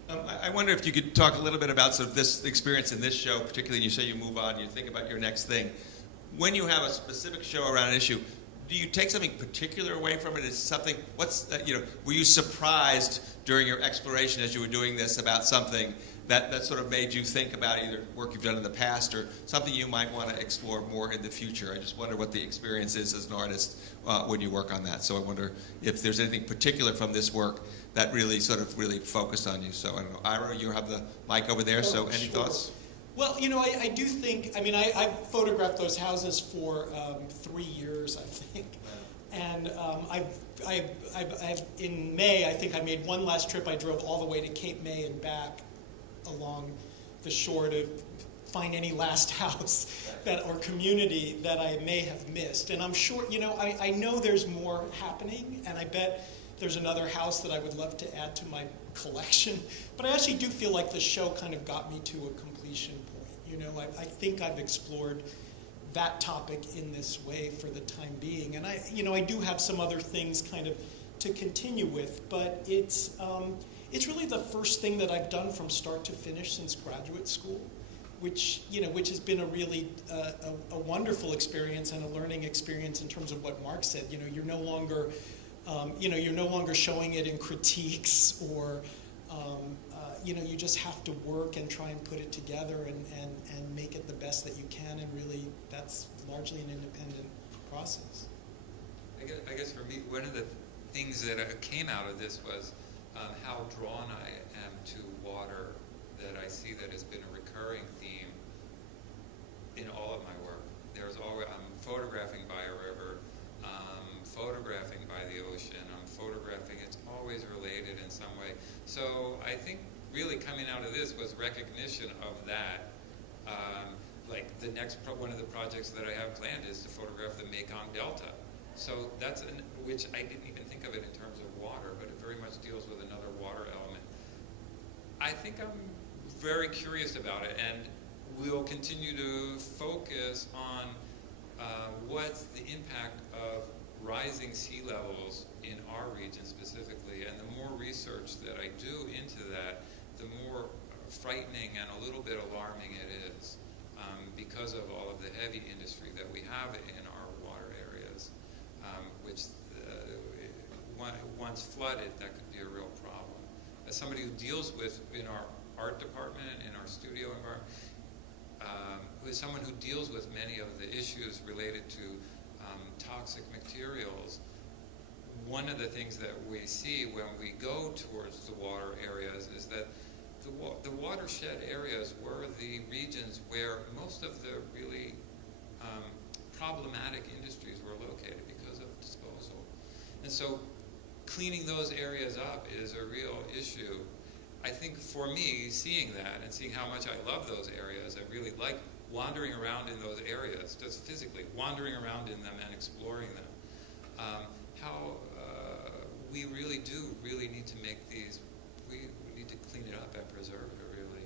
very important. I wonder if you could talk a little bit about sort of this experience in this show, particularly you say you move on, you think about your next thing. When you have a specific show around an issue, do you take something particular away from it? Is something, were you surprised during your exploration as you were doing this about something that sort of made you think about either work you've done in the past or something you might want to explore more in the future? I just wonder what the experience is as an artist when you work on that. So I wonder if there's anything particular from this work that really focused on you. So I don't know. Ira, you have the mic over there, so any thoughts? Well, I do think, I've photographed those houses for 3 years, I think. And I've in May, I think I made one last trip. I drove all the way to Cape May and back along the shore to find any last house or community that I may have missed. And I'm sure, I know there's more happening, and I bet there's another house that I would love to add to my collection. But I actually do feel like the show kind of got me to a completion point. I think I've explored that topic in this way for the time being. And I do have some other things kind of to continue with, but it's really the first thing that I've done from start to finish since graduate school, which has been a really a wonderful experience and a learning experience in terms of what Mark said. You're no longer showing it in critiques or you know, you just have to work and try and put it together and make it the best that you can, and really that's largely an independent process. I guess for me, one of the things that came out of this was how drawn I am to water, that I see that has been a recurring theme in all of my work. There's always, I'm photographing by a river, photographing by the ocean, I'm photographing, it's always related in some way. So I think really coming out of this was recognition of that. Like the next, one of the projects that I have planned is to photograph the Mekong Delta. So that's, which I didn't even think of it in terms of water, but it very much deals with another water element. I think I'm very curious about it, and we'll continue to focus on what's the impact of rising sea levels in our region specifically, and the more research that I do into that, the more frightening and a little bit alarming it is, because of all of the heavy industry that we have in our water areas, which once flooded, that could be a real problem. As somebody who deals with, in our art department, in our studio environment, who is someone who deals with many of the issues related to toxic materials, one of the things that we see when we go towards the water areas is that the watershed areas were the regions where most of the really problematic industries were located because of disposal. And so cleaning those areas up is a real issue. I think for me, seeing that and seeing how much I love those areas, I really like wandering around in those areas, just physically wandering around in them and exploring them. How we really need to make these, we need to clean it up and preserve it, really.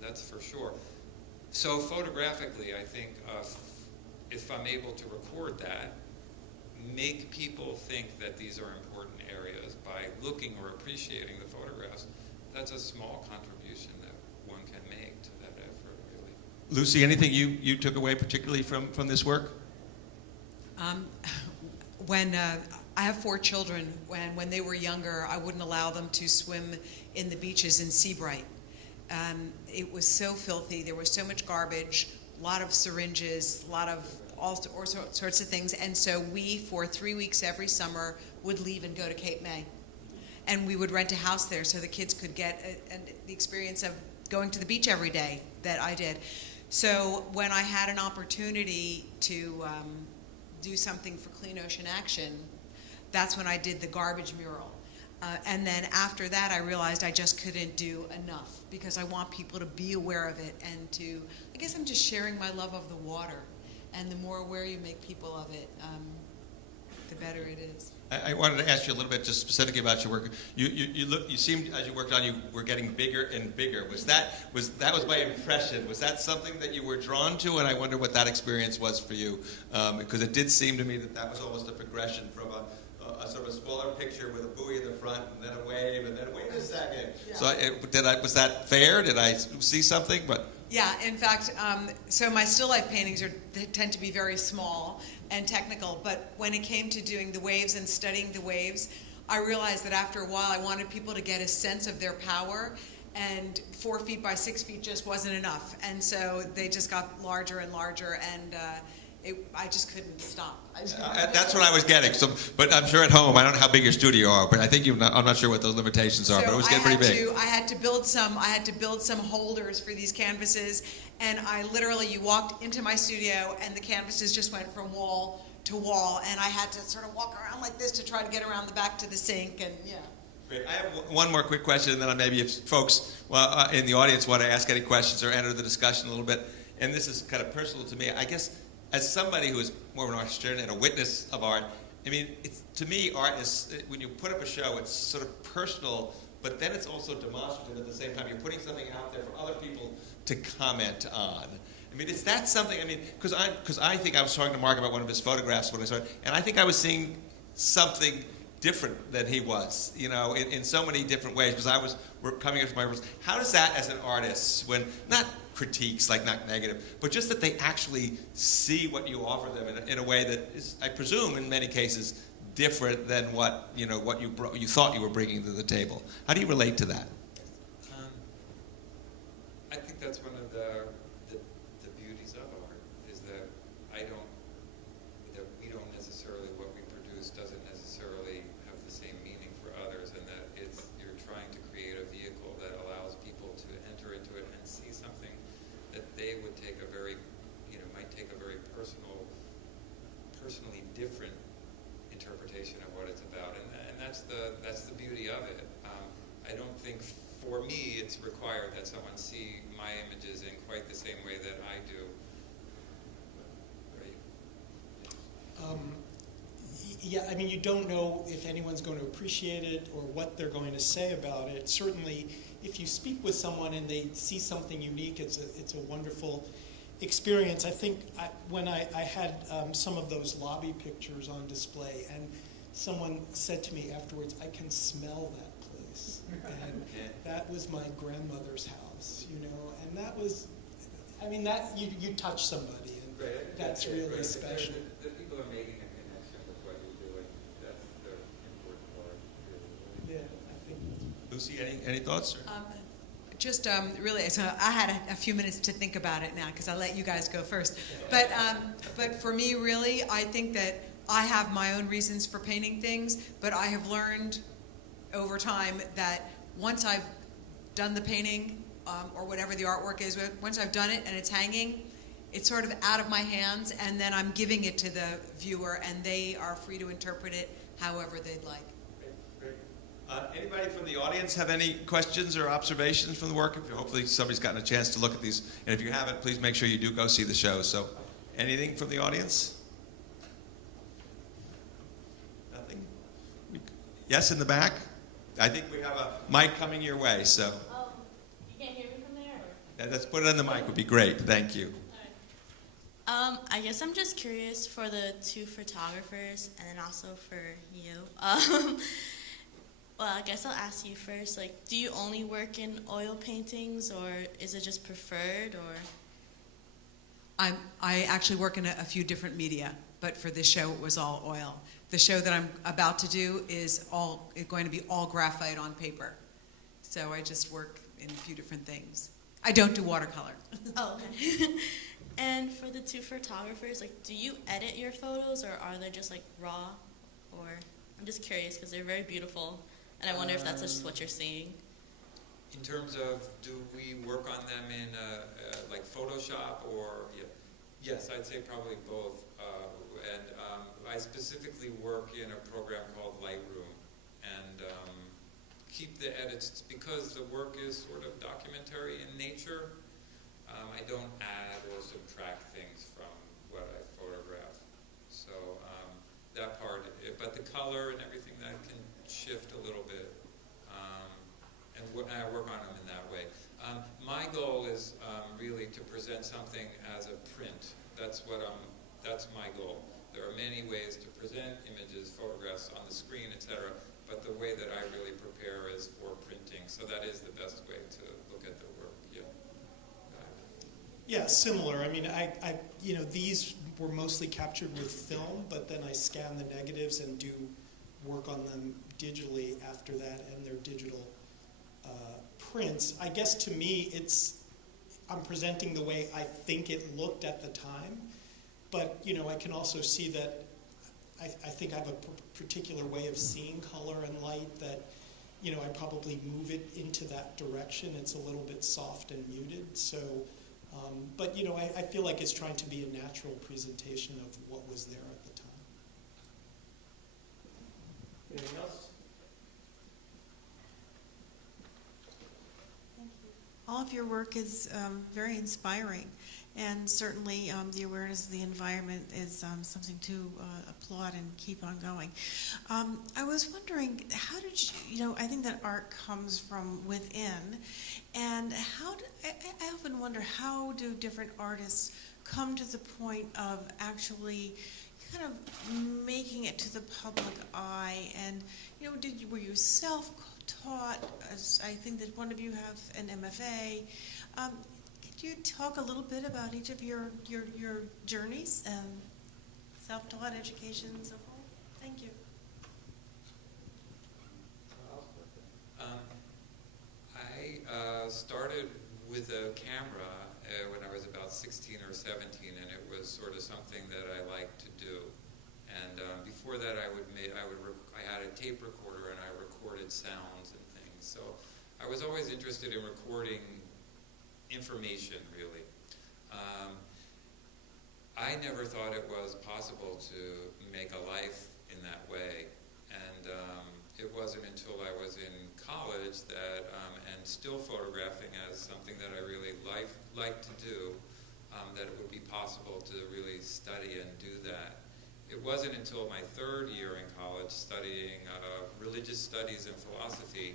That's for sure. So photographically, I think if I'm able to record that, make people think that these are important areas by looking or appreciating the photographs, that's a small contribution that one can make to that effort, really. Lucy, anything you took away particularly from this work? When I have 4 children, when they were younger, I wouldn't allow them to swim in the beaches in Seabright. It was so filthy. There was so much garbage, a lot of syringes, a lot of all sorts of things. And so we, for 3 weeks every summer, would leave and go to Cape May. And we would rent a house there so the kids could get the experience of going to the beach every day that I did. So when I had an opportunity to do something for Clean Ocean Action, that's when I did the garbage mural. And then after that, I realized I just couldn't do enough because I want people to be aware of it and to, I guess I'm just sharing my love of the water. And the more aware you make people of it, the better it is. I wanted to ask you a little bit just specifically about your work. You seemed, as you worked on, you were getting bigger and bigger. That was my impression. Was that something that you were drawn to? And I wonder what that experience was for you, because it did seem to me that was almost a progression from a sort of a smaller picture with a buoy in the front, and then a wave, and then wait a second. Yeah. So was that fair? Did I see something? Yeah, in fact, so my still life paintings tend to be very small and technical, but when it came to doing the waves and studying the waves, I realized that after a while I wanted people to get a sense of their power, and 4 feet by 6 feet just wasn't enough. And so they just got larger and larger, and I just couldn't stop. That's what I was getting. So, but I'm sure at home, I don't know how big your studio are, but I think I'm not sure what those limitations are. But it was getting pretty big. I had to build some holders for these canvases, and you walked into my studio, and the canvases just went from wall to wall, and I had to sort of walk around like this to try to get around the back to the sink, and yeah. Great. I have one more quick question, and then maybe if folks in the audience want to ask any questions or enter the discussion a little bit, and this is kind of personal to me, I guess. As somebody who is more of an art historian and a witness of art, I mean, to me, art is, when you put up a show, it's sort of personal, but then it's also demonstrative at the same time. You're putting something out there for other people to comment on. I mean, is that something, I mean, because I think I was talking to Mark about one of his photographs when I saw it, and I think I was seeing something different than he was, you know, in so many different ways, because we're coming up to my words. How does that, as an artist, when, not critiques, like not negative, but just that they actually see what you offer them in a way that is, I presume, in many cases, different than what you thought you were bringing to the table. How do you relate to that? that's one of the beauties of art, is that we don't necessarily, what we produce doesn't necessarily have the same meaning for others, and that you're trying to create a vehicle that allows people to enter into it and see something that they would take might take a very personally different interpretation of what it's about, and that's the beauty of it. I don't think, for me, it's required that someone see my images in quite the same way that I do. Right? Yeah, I mean, you don't know if anyone's going to appreciate it or what they're going to say about it. Certainly, if you speak with someone and they see something unique, it's a wonderful experience. I think when I had some of those lobby pictures on display, and someone said to me afterwards, "I can smell that place," and that was my grandmother's house, and that was, I mean, that you touch somebody, and Right. that's really special. The people are making a connection with what you're doing. That's the important part. Yeah, I think. Lucy, any thoughts? Just really, so I had a few minutes to think about it now because I let you guys go first. But for me, really, I think that I have my own reasons for painting things, but I have learned over time that once I've done the painting or whatever the artwork is, once I've done it and it's hanging, it's sort of out of my hands, and then I'm giving it to the viewer, and they are free to interpret it however they'd like. Anybody from the audience have any questions or observations from the work? Hopefully somebody's gotten a chance to look at these. And if you haven't, please make sure you do go see the show. So anything from the audience? Nothing? Yes, in the back? I think we have a mic coming your way. So You can't hear me from there? Or? let's put it on the mic. Would be great. Thank you. I guess I'm just curious for the two photographers and then also for you. Well, I guess I'll ask you first, do you only work in oil paintings, or is it just preferred, or? I actually work in a few different media, but for this show it was all oil. The show that I'm about to do is going to be all graphite on paper. So I just work in a few different things. I don't do watercolor. Oh, okay. And for the two photographers, do you edit your photos, or are they just raw? Or I'm just curious because they're very beautiful. And I wonder if that's just what you're seeing. In terms of, do we work on them in Photoshop or? Yeah. Yes, I'd say probably both. I specifically work in a program called Lightroom, and keep the edits because the work is sort of documentary in nature. I don't add or subtract things from what I photograph. So that part, but the color and everything that can shift a little bit, and I work on them in that way. My goal is really to present something as a print. That's my goal. There are many ways to present images, photographs on the screen, etc. But the way that I really prepare is for printing. So that is the best way to look at the work. Yeah. Yeah, similar. I mean, I these were mostly captured with film, but then I scan the negatives and do work on them digitally after that, and they're digital prints. I guess to me, I'm presenting the way I think it looked at the time, but I can also see that I think I have a particular way of seeing color and light that I probably move it into that direction. It's a little bit soft and muted, so. But I feel like it's trying to be a natural presentation of what was there at the time. Anything else? All of your work is very inspiring, and certainly the awareness of the environment is something to applaud and keep on going. I was wondering, how did you, I think that art comes from within, and I often wonder, how do different artists come to the point of actually kind of making it to the public eye? And were you self-taught? As I think that one of you have an MFA. Could you talk a little bit about each of your journeys, self-taught education and so forth? Thank you. I started with a camera when I was about 16 or 17, and it was sort of something that I liked to do. And before that, I had a tape recorder, and I recorded sounds and things. So I was always interested in recording information, really. I never thought it was possible to make a life in that way, and it wasn't until I was in college that, and still photographing as something that I really like to do, that it would be possible to really study and do that. It wasn't until my third year in college, studying religious studies and philosophy,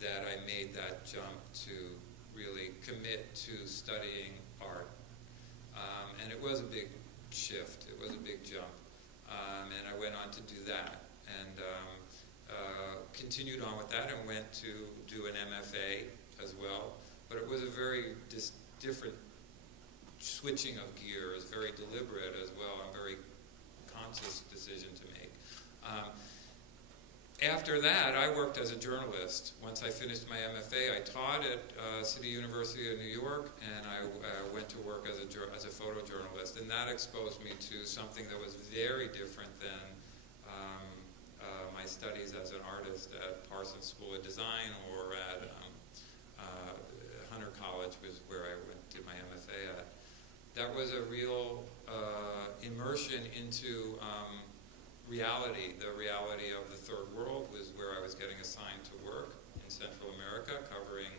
that I made that jump to really commit to studying art. And it was a big shift. It was a big jump. And I went on to do that. And continued on with that and went to do an MFA as well. But it was a very different switching of gears, very deliberate as well, and very conscious decision to make. After that, I worked as a journalist. Once I finished my MFA, I taught at City University of New York, and I went to work as a photojournalist. And that exposed me to something that was very different than my studies as an artist at Parsons School of Design or at Hunter College, was where I did my MFA at. That was a real immersion into reality. The reality of the Third World was where I was getting assigned to work in Central America, covering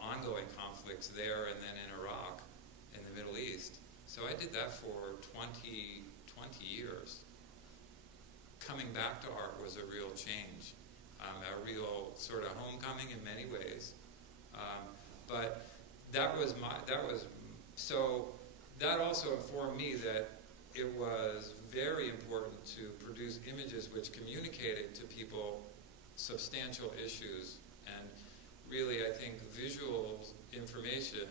ongoing conflicts there and then in Iraq, in the Middle East. So I did that for 20 years. Coming back to art was a real change, a real sort of homecoming in many ways. But that also informed me that it was very important to produce images which communicated to people substantial issues. And really, I think visual information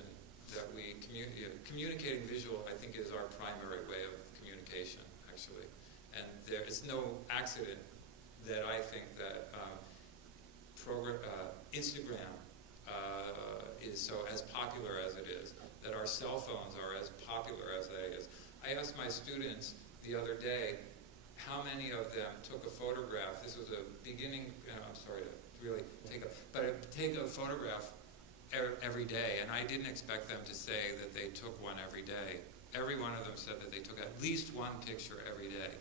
that we communicating visual, I think, is our primary way of communication, actually. And there is no accident that I think that Instagram is so as popular as it is, that our cell phones are as popular as they is. I asked my students the other day how many of them took a photograph. This was a beginning, I'm sorry to really take a photograph every day, and I didn't expect them to say that they took one every day. Every one of them said that they took at least one picture every day.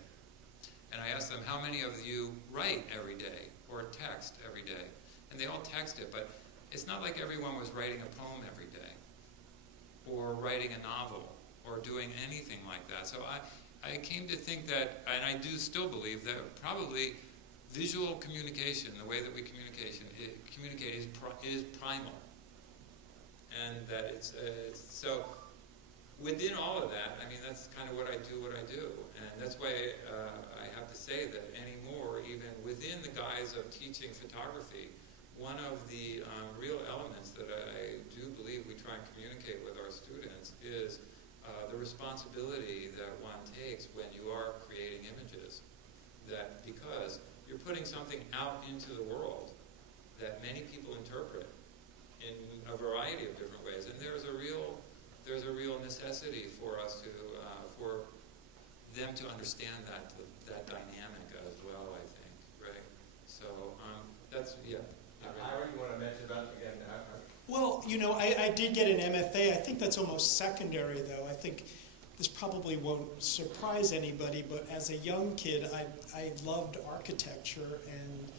And I asked them, how many of you write every day or text every day? And they all texted, but it's not like everyone was writing a poem every day or writing a novel or doing anything like that. So I came to think that, and I do still believe that probably visual communication, the way that we communicate is primal. And that it's so within all of that, I mean, that's kind of what I do. And that's why I have to say that anymore, even within the guise of teaching photography, one of the real elements that I do believe we try and communicate with our students is the responsibility that one takes when you are creating images. That because you're putting something out into the world that many people interpret in a variety of different ways, and there's a real necessity for us to, for them to understand that dynamic as well, I think, right? So that's, yeah. Ira, you want to mention about it again? Well, I did get an MFA. I think that's almost secondary, though. I think this probably won't surprise anybody, but as a young kid, I loved architecture and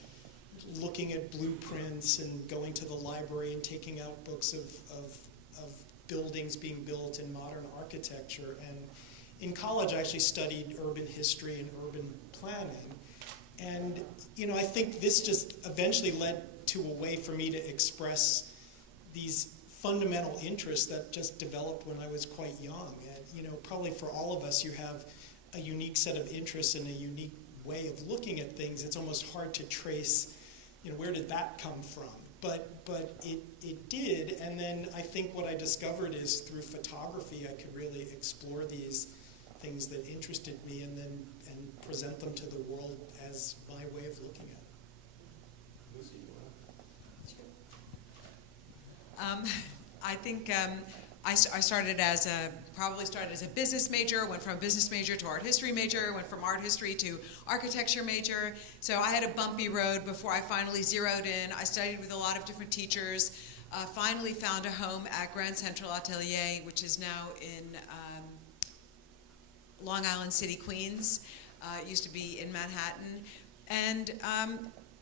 looking at blueprints and going to the library and taking out books of buildings being built in modern architecture. And in college, I actually studied urban history and urban planning. And, I think this just eventually led to a way for me to express these fundamental interests that just developed when I was quite young. And, probably for all of us, you have a unique set of interests and a unique way of looking at things. It's almost hard to trace, where did that come from? But it did, and then I think what I discovered is through photography I could really explore these things that interested me and present them to the world as my way of looking at it. I think I started probably started as a business major, went from a business major to art history major, went from art history to architecture major. So I had a bumpy road before I finally zeroed in. I studied with a lot of different teachers, finally found a home at Grand Central Atelier, which is now in Long Island City, Queens. It used to be in Manhattan. And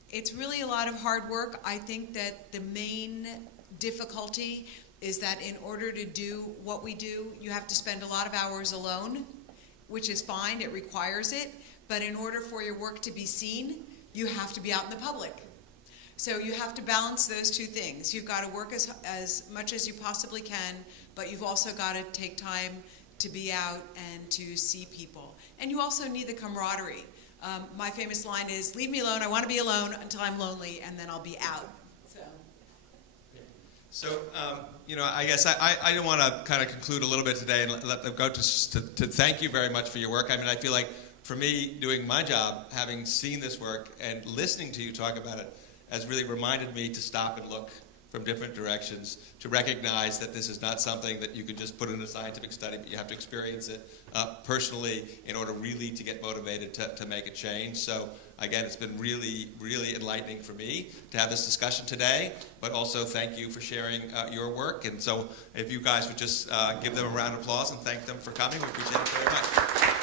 it's really a lot of hard work. I think that the main difficulty is that in order to do what we do, you have to spend a lot of hours alone, which is fine, it requires it, but in order for your work to be seen, you have to be out in the public. So you have to balance those two things. You've got to work as much as you possibly can, but you've also got to take time to be out and to see people. And you also need the camaraderie. My famous line is, leave me alone, I want to be alone until I'm lonely, and then I'll be out. So, I guess I don't want to kind of conclude a little bit today and let them go to thank you very much for your work. I mean, I feel like for me, doing my job, having seen this work and listening to you talk about it, has really reminded me to stop and look from different directions, to recognize that this is not something that you could just put in a scientific study, but you have to experience it personally in order really to get motivated to make a change. So again, it's been really, really enlightening for me to have this discussion today, but also thank you for sharing your work. And so if you guys would just give them a round of applause and thank them for coming, we appreciate it very much.